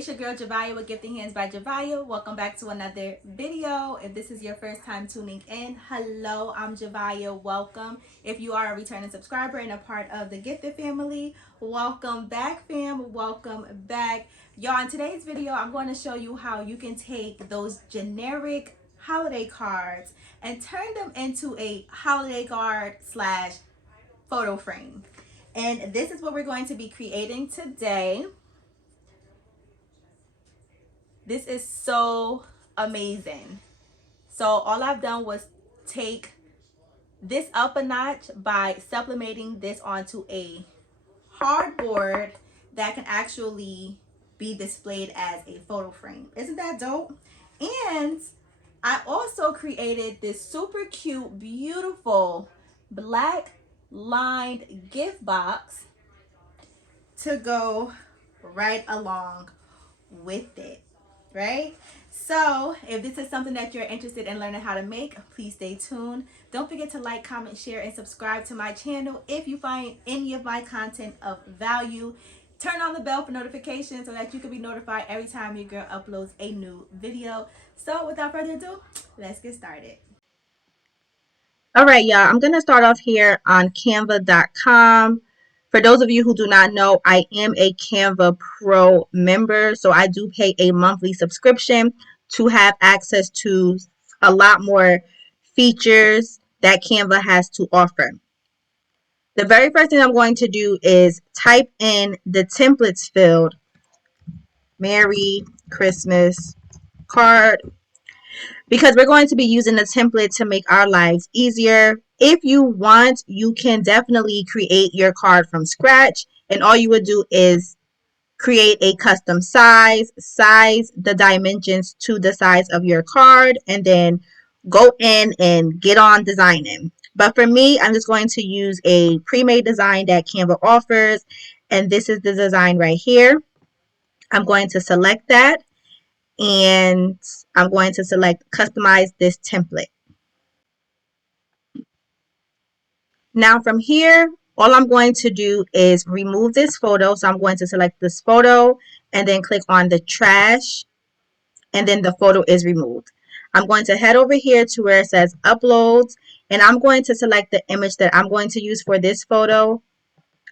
It's your girl Javiah with Gifted Hands by Javiah. Welcome back to another video. If this is your first time tuning in, hello, I'm Javiah. Welcome. If you are a returning subscriber and a part of the Gifted family, welcome back, fam. Welcome back. Y'all, in today's video, I'm going to show you how you can take those generic holiday cards and turn them into a holiday card slash photo frame. And this is what we're going to be creating today. This is so amazing. So all I've done was take this up a notch by sublimating this onto a hardboard that can actually be displayed as a photo frame. Isn't that dope? And I also created this super cute, beautiful black lined gift box to go right along with it, right? So if this is something that you're interested in learning how to make, please stay tuned. Don't forget to like, comment, share, and subscribe to my channel. If you find any of my content of value, turn on the bell for notifications so that you can be notified every time your girl uploads a new video. So without further ado, let's get started. All right, y'all, I'm going to start off here on canva.com. For those of you who do not know, I am a Canva Pro member, so I do pay a monthly subscription to have access to a lot more features that Canva has to offer. The very first thing I'm going to do is type in the templates field, Merry Christmas card, because we're going to be using the template to make our lives easier. If you want, you can definitely create your card from scratch, and all you would do is create a custom size the dimensions to the size of your card, and then go in and get on designing. But for me, I'm just going to use a pre-made design that Canva offers, and this is the design right here. I'm going to select that, and I'm going to select customize this template. Now from here, all I'm going to do is remove this photo. So I'm going to select this photo and then click on the trash, and then the photo is removed. I'm going to head over here to where it says uploads, and I'm going to select the image that I'm going to use for this photo.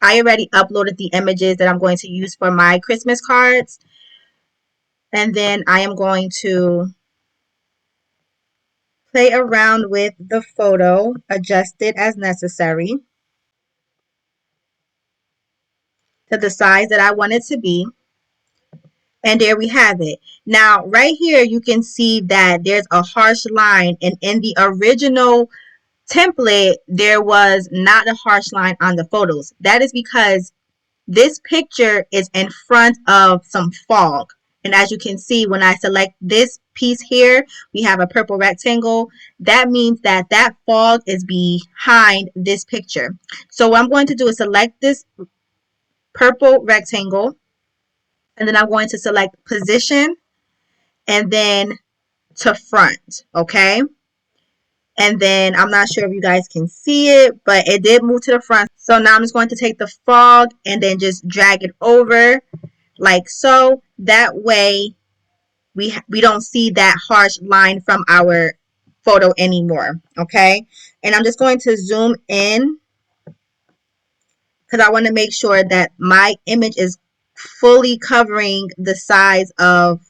I already uploaded the images that I'm going to use for my Christmas cards. And then I am going to play around with the photo, adjust it as necessary to the size that I want it to be. And there we have it. Now, right here, you can see that there's a harsh line. And in the original template, there was not a harsh line on the photos. That is because this picture is in front of some fog. And as you can see, when I select this piece here, we have a purple rectangle. That means that that fog is behind this picture. So what I'm going to do is select this purple rectangle, and then I'm going to select position and then to front, okay? And then I'm not sure if you guys can see it, but it did move to the front. So now I'm just going to take the fog and then just drag it over like so. That way we don't see that harsh line from our photo anymore, okay? And I'm just going to zoom in because I want to make sure that my image is fully covering the size of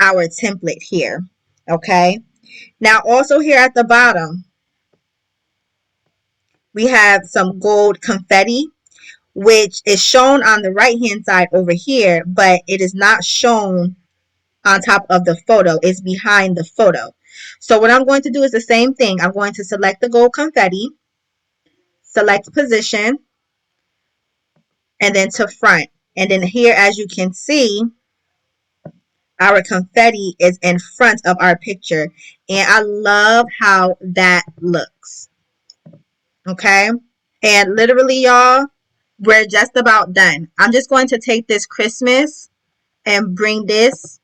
our template here, okay? Now also here at the bottom, we have some gold confetti, which is shown on the right hand side over here, but it is not shown on top of the photo. It's behind the photo. So what I'm going to do is the same thing. I'm going to select the gold confetti, select position, and then to front. And then here, as you can see, our confetti is in front of our picture. And I love how that looks. Okay? And literally, y'all, we're just about done. I'm just going to take this Christmas and bring this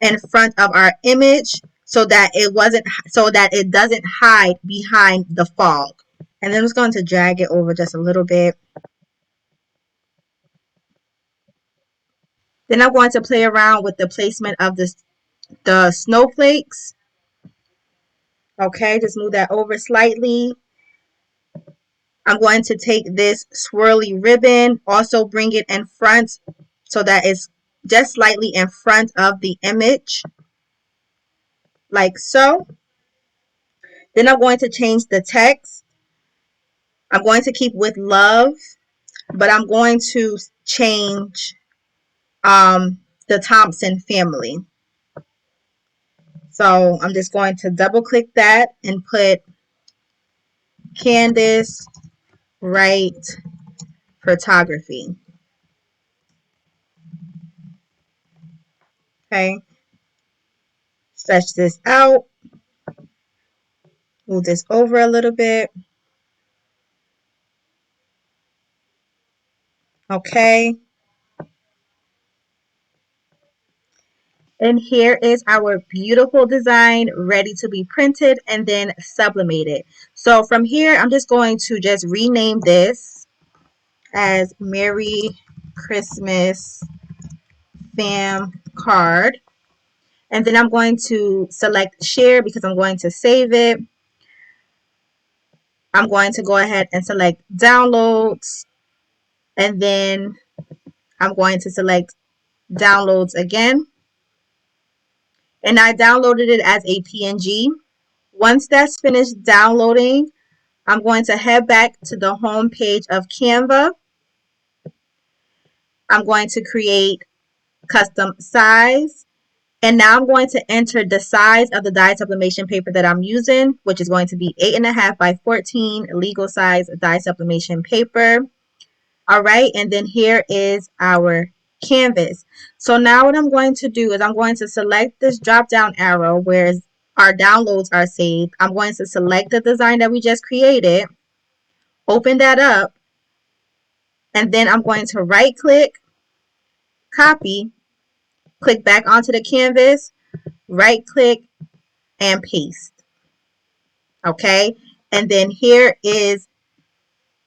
in front of our image so that it doesn't hide behind the fog. And then I'm just going to drag it over just a little bit. Then I'm going to play around with the placement of the snowflakes. Okay, just move that over slightly. I'm going to take this swirly ribbon, also bring it in front so that it's just slightly in front of the image, like so. Then I'm going to change the text. I'm going to keep with love, but I'm going to change the Thompson family. So I'm just going to double click that and put Candace Wright Photography. Okay, stretch this out, move this over a little bit. Okay, and here is our beautiful design ready to be printed and then sublimated. So from here, I'm just going to just rename this as Merry Christmas Fam Card. And then I'm going to select share because I'm going to save it. I'm going to go ahead and select downloads. And then I'm going to select downloads again. And I downloaded it as a PNG. Once that's finished downloading, I'm going to head back to the home page of Canva. I'm going to create custom size. And now I'm going to enter the size of the dye sublimation paper that I'm using, which is going to be 8.5 by 14 legal size dye sublimation paper. All right, and then here is our canvas. So now what I'm going to do is I'm going to select this drop down arrow where our downloads are saved. I'm going to select the design that we just created, open that up, and then I'm going to right click, copy, click back onto the canvas, right click, and paste. Okay, and then here is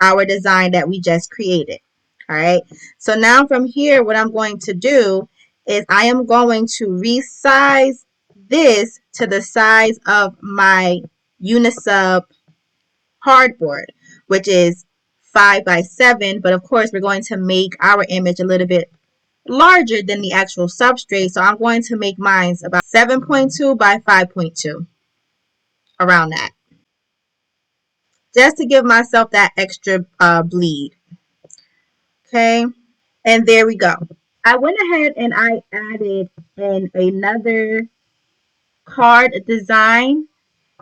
our design that we just created. All right, so now from here, what I'm going to do is I am going to resize this to the size of my Unisub hardboard, which is 5 by 7, but of course we're going to make our image a little bit larger than the actual substrate, so I'm going to make mine about 7.2 by 5.2, around that, just to give myself that extra bleed. Okay, and there we go. I went ahead and I added in another card design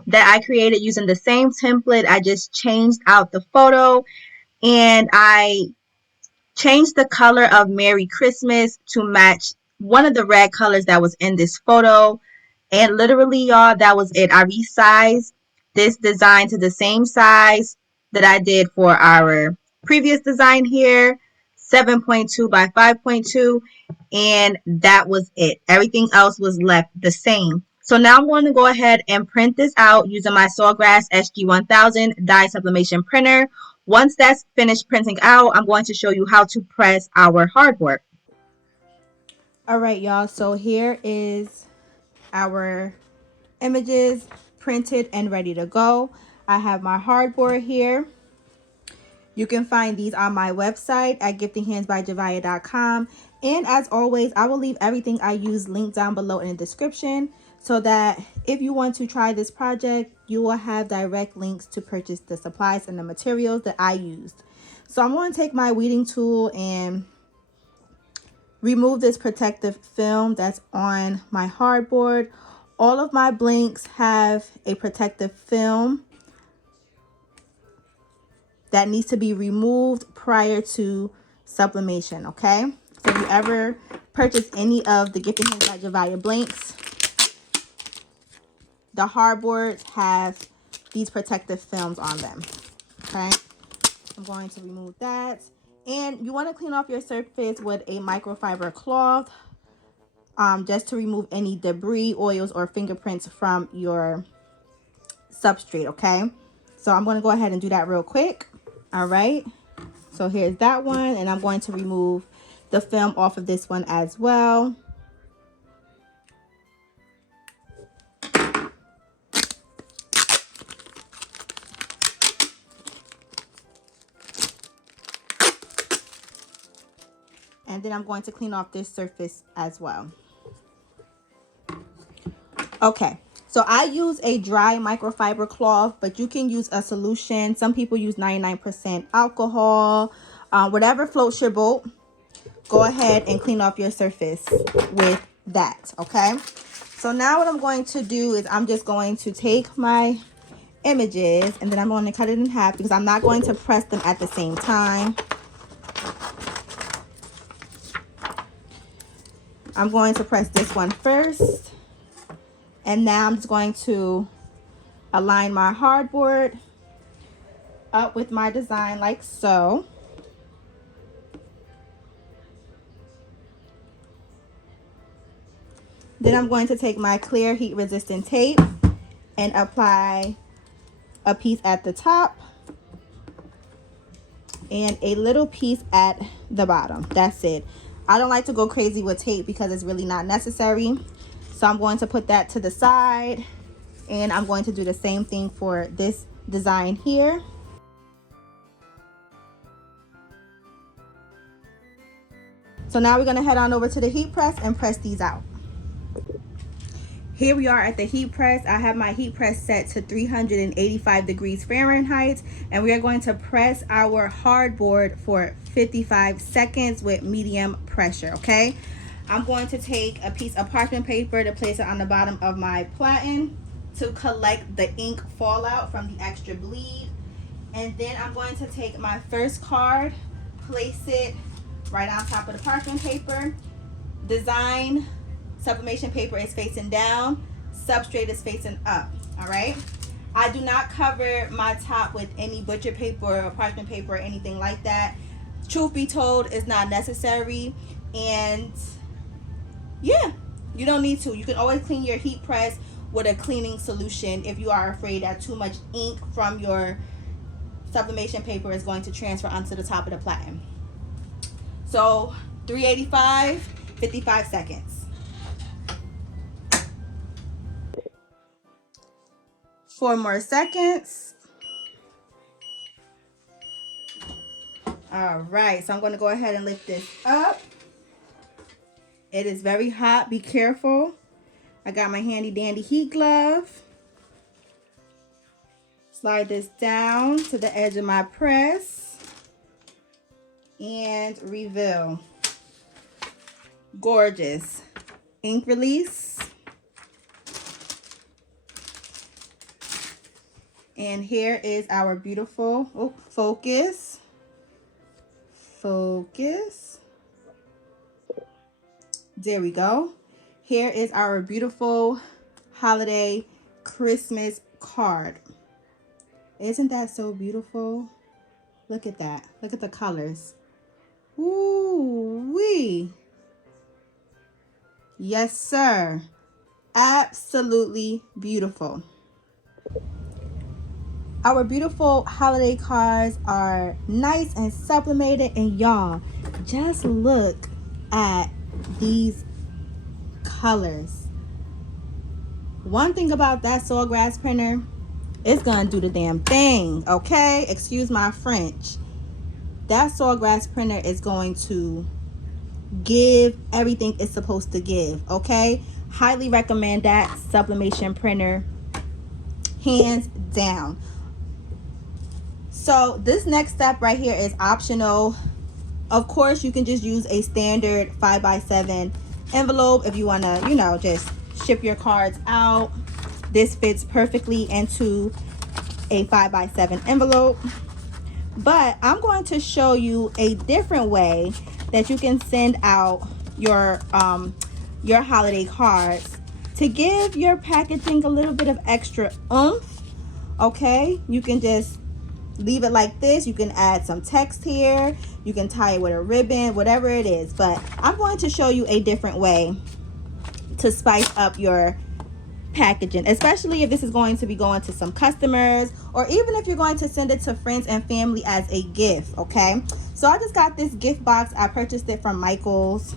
that I created using the same template. I just changed out the photo and I changed the color of Merry Christmas to match one of the red colors that was in this photo. And literally, y'all, that was it. I resized this design to the same size that I did for our previous design here, 7.2 by 5.2, and that was it. Everything else was left the same. So now I'm going to go ahead and print this out using my Sawgrass SG1000 dye sublimation printer. Once that's finished printing out, I'm going to show you how to press our hardboard. All right, y'all. So here is our images printed and ready to go. I have my hardboard here. You can find these on my website at giftedhandsbyjaviah.com. And as always, I will leave everything I use linked down below in the description so that if you want to try this project, you will have direct links to purchase the supplies and the materials that I used. So I'm going to take my weeding tool and remove this protective film that's on my hardboard. All of my blanks have a protective film that needs to be removed prior to sublimation, okay? So if you ever purchase any of the Gifted Hands by Javiah blanks, the hardboards have these protective films on them, okay? I'm going to remove that. And you want to clean off your surface with a microfiber cloth just to remove any debris, oils, or fingerprints from your substrate, okay? So I'm going to go ahead and do that real quick. All right, so here's that one, and I'm going to remove the film off of this one as well. And then I'm going to clean off this surface as well. Okay, so I use a dry microfiber cloth, but you can use a solution. Some people use 99% alcohol. Whatever floats your boat, go ahead and clean off your surface with that, okay? So now what I'm going to do is I'm just going to take my images and then I'm going to cut it in half because I'm not going to press them at the same time. I'm going to press this one first. And now I'm just going to align my hardboard up with my design like so. Then I'm going to take my clear heat resistant tape and apply a piece at the top and a little piece at the bottom. That's it. I don't like to go crazy with tape because it's really not necessary. So I'm going to put that to the side and I'm going to do the same thing for this design here. So now we're going to head on over to the heat press and press these out. Here we are at the heat press. I have my heat press set to 385 degrees Fahrenheit, and we are going to press our hardboard for 55 seconds with medium pressure, okay? I'm going to take a piece of parchment paper to place it on the bottom of my platen to collect the ink fallout from the extra bleed. And then I'm going to take my first card, place it right on top of the parchment paper. Design sublimation paper is facing down, substrate is facing up, all right? I do not cover my top with any butcher paper or parchment paper or anything like that. Truth be told, it's not necessary, and yeah, you don't need to. You can always clean your heat press with a cleaning solution if you are afraid that too much ink from your sublimation paper is going to transfer onto the top of the platen. So 385, 55 seconds. Four more seconds. All right, so I'm going to go ahead and lift this up. It is very hot. Be careful. I got my handy dandy heat glove. Slide this down to the edge of my press and reveal. Gorgeous. Ink release. And here is our beautiful, focus. Focus. There we go. Here is our beautiful holiday Christmas card. Isn't that so beautiful? Look at that. Look at the colors. Ooh wee. Yes, sir. Absolutely beautiful. Our beautiful holiday cards are nice and sublimated, and y'all, just look at these colors. One thing about that sawgrass printer, it's gonna do the damn thing, okay? Excuse my French. That sawgrass printer is going to give everything it's supposed to give, okay? Highly recommend that sublimation printer, hands down. So this next step right here is optional. Of course, you can just use a standard 5x7 envelope if you want to, you know, just ship your cards out. This fits perfectly into a 5x7 envelope. But I'm going to show you a different way that you can send out your holiday cards to give your packaging a little bit of extra oomph. Okay, you can just leave it like this. You can add some text here. You can tie it with a ribbon, whatever it is. But I'm going to show you a different way to spice up your packaging, especially if this is going to be going to some customers, or even if you're going to send it to friends and family as a gift. Okay, so I just got this gift box. I purchased it from Michael's.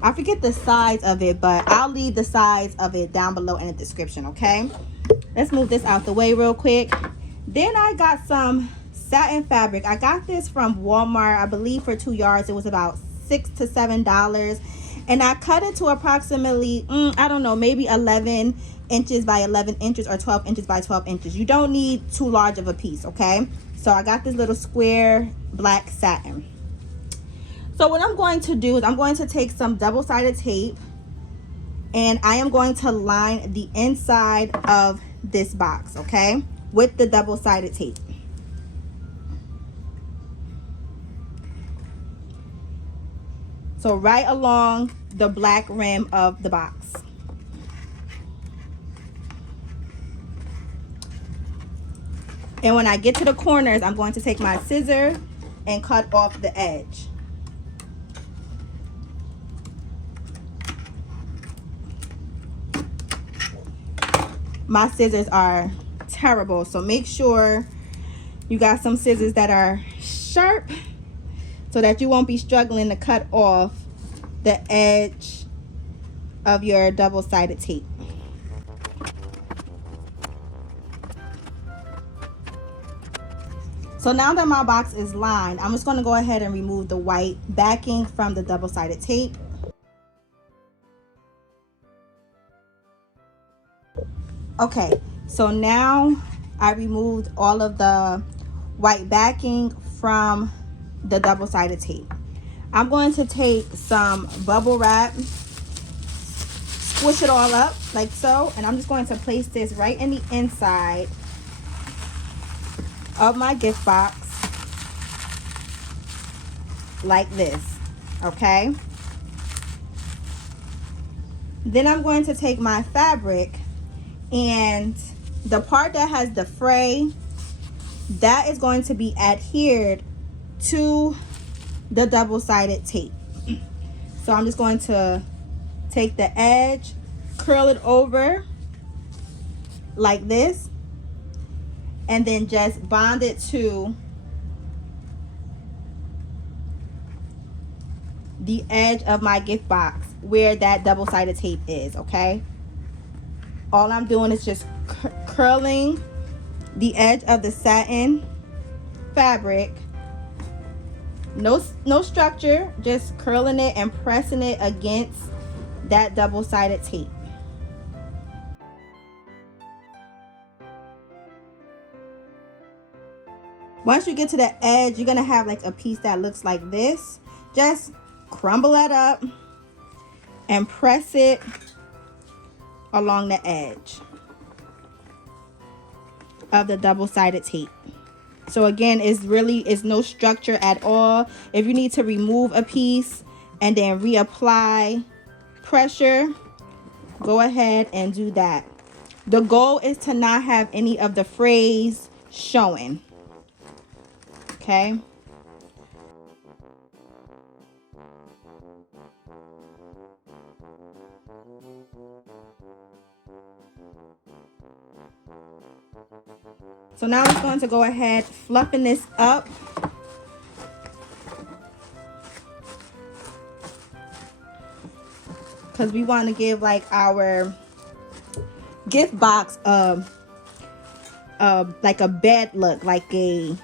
I forget the size of it, but I'll leave the size of it down below in the description. Okay, let's move this out the way real quick. Then I got some satin fabric. I got this from Walmart, I believe for 2 yards. It was about $6 to $7, and I cut it to approximately I don't know, maybe 11 inches by 11 inches or 12 inches by 12 inches. You don't need too large of a piece. Okay, so I got this little square black satin. So what I'm going to do is I'm going to take some double-sided tape, and I am going to line the inside of this box, okay, with the double-sided tape. So right along the black rim of the box. And when I get to the corners, I'm going to take my scissor and cut off the edge. My scissors are terrible, so make sure you got some scissors that are sharp so that you won't be struggling to cut off the edge of your double-sided tape. So now that my box is lined, I'm just going to go ahead and remove the white backing from the double-sided tape. Okay, so now I removed all of the white backing from the double-sided tape. I'm going to take some bubble wrap, squish it all up like so, and I'm just going to place this right in the inside of my gift box like this. Okay, then I'm going to take my fabric, and the part that has the fray, that is going to be adhered to the double-sided tape. So I'm just going to take the edge, curl it over like this, and then just bond it to the edge of my gift box where that double-sided tape is. Okay, all I'm doing is just curling the edge of the satin fabric. No structure, just curling it and pressing it against that double-sided tape. Once you get to the edge, you're gonna have like a piece that looks like this. Just crumble that up and press it along the edge of the double-sided tape. So again, it's no structure at all. If you need to remove a piece and then reapply pressure, go ahead and do that. The goal is to not have any of the frays showing. Okay. So now I'm going to go ahead fluffing this up. Because we want to give like our gift box like a bed look, like a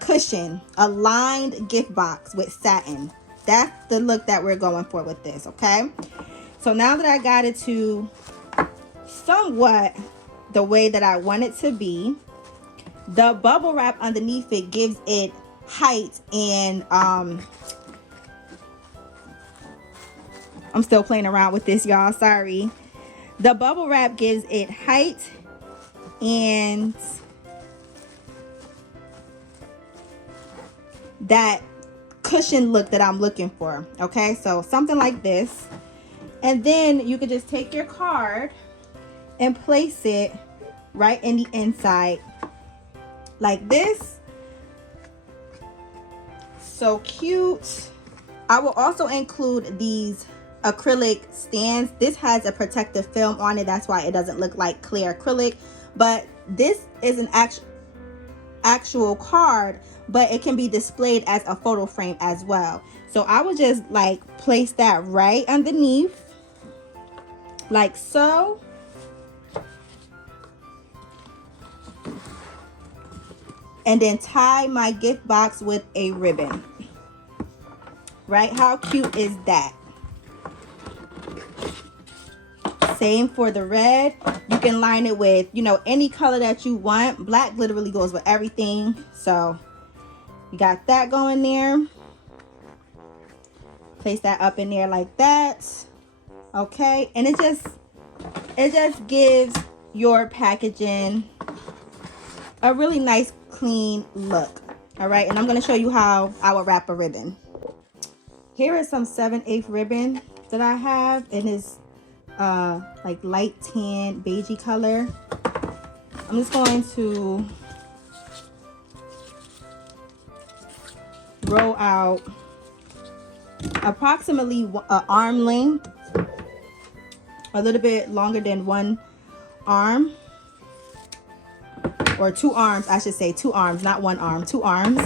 cushion, a lined gift box with satin. That's the look that we're going for with this. Okay, so now that I got it to somewhat the way that I want it to be, the bubble wrap underneath it gives it height, and I'm still playing around with this, y'all, sorry. The bubble wrap gives it height and that cushion look that I'm looking for. Okay, so something like this, and then you could just take your card and place it right in the inside like this. So cute. I will also include these acrylic stands. This has a protective film on it. That's why it doesn't look like clear acrylic. But this is an actual card, but it can be displayed as a photo frame as well. So I would just like place that right underneath, like so. And then tie my gift box with a ribbon. Right? How cute is that? Same for the red. You can line it with, you know, any color that you want. Black literally goes with everything. So you got that going there. Place that up in there like that. Okay. And it just gives your packaging a really nice clean look. All right. And I'm going to show you how I would wrap a ribbon. Here is some 7/8 ribbon that I have. It is like light tan beigey color. I'm just going to roll out approximately an arm length, a little bit longer than one arm, or 2 arms, I should say 2 arms, not 1 arm, 2 arms.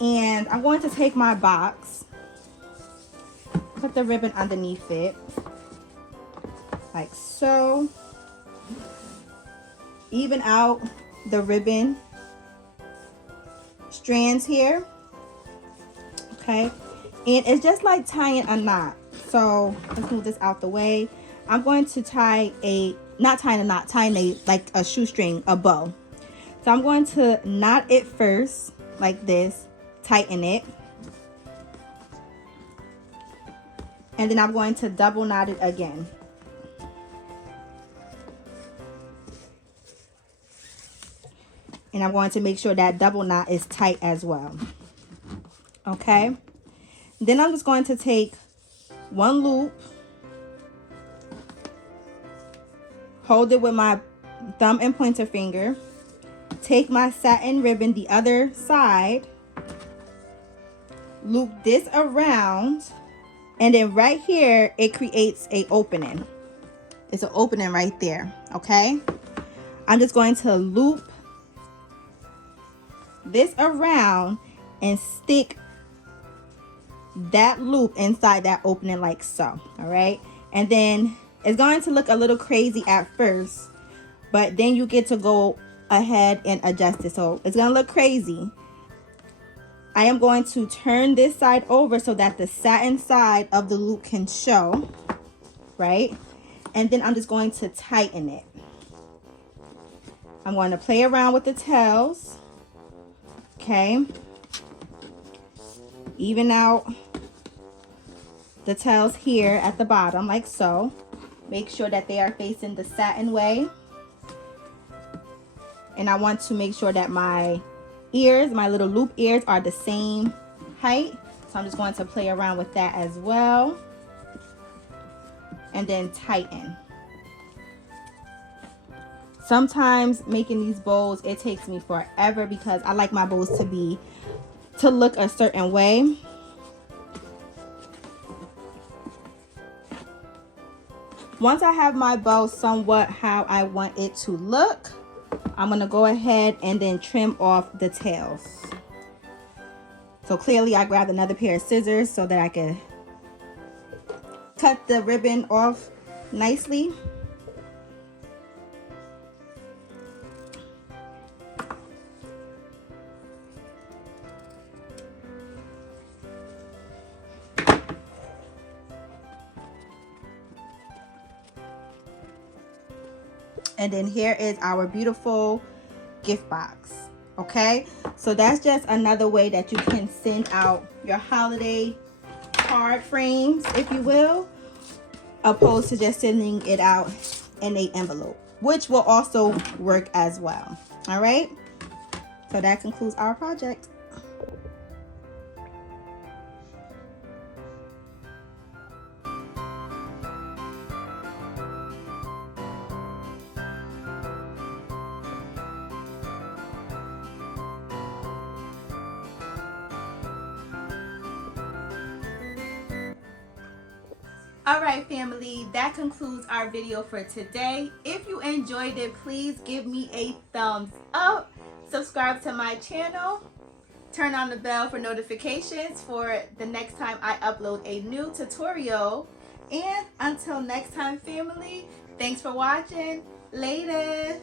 And I'm going to take my box, put the ribbon underneath it, like so. Even out the ribbon strands here. Okay. And it's just like tying a knot. So let's move this out the way. I'm going to tie not tying a knot, tying like a shoestring, a bow. So I'm going to knot it first, like this, tighten it. And then I'm going to double knot it again. And I'm going to make sure that double knot is tight as well. Okay. Then I'm just going to take one loop, hold it with my thumb and pointer finger, take my satin ribbon the other side, loop this around, and then right here it creates an opening. It's an opening right there. Okay. I'm just going to loop this around and stick that loop inside that opening like so. All right. And then it's going to look a little crazy at first, but then you get to go ahead and adjust it. So it's going to look crazy. I am going to turn this side over so that the satin side of the loop can show. Right. And then I'm just going to tighten it. I'm going to play around with the tails. Okay. Even out the tails here at the bottom like so. Make sure that they are facing the satin way. And I want to make sure that my ears, my little loop ears, are the same height. So I'm just going to play around with that as well. And then tighten. Sometimes making these bows, it takes me forever because I like my bows to look a certain way. Once I have my bow somewhat how I want it to look, I'm going to go ahead and then trim off the tails. So clearly I grabbed another pair of scissors so that I could cut the ribbon off nicely. And then here is our beautiful gift box. Okay, so that's just another way that you can send out your holiday card frames, if you will, opposed to just sending it out in an envelope, which will also work as well. All right, so that concludes our project. Alright family, that concludes our video for today. If you enjoyed it, please give me a thumbs up. Subscribe to my channel. Turn on the bell for notifications for the next time I upload a new tutorial. And until next time family, thanks for watching. Later.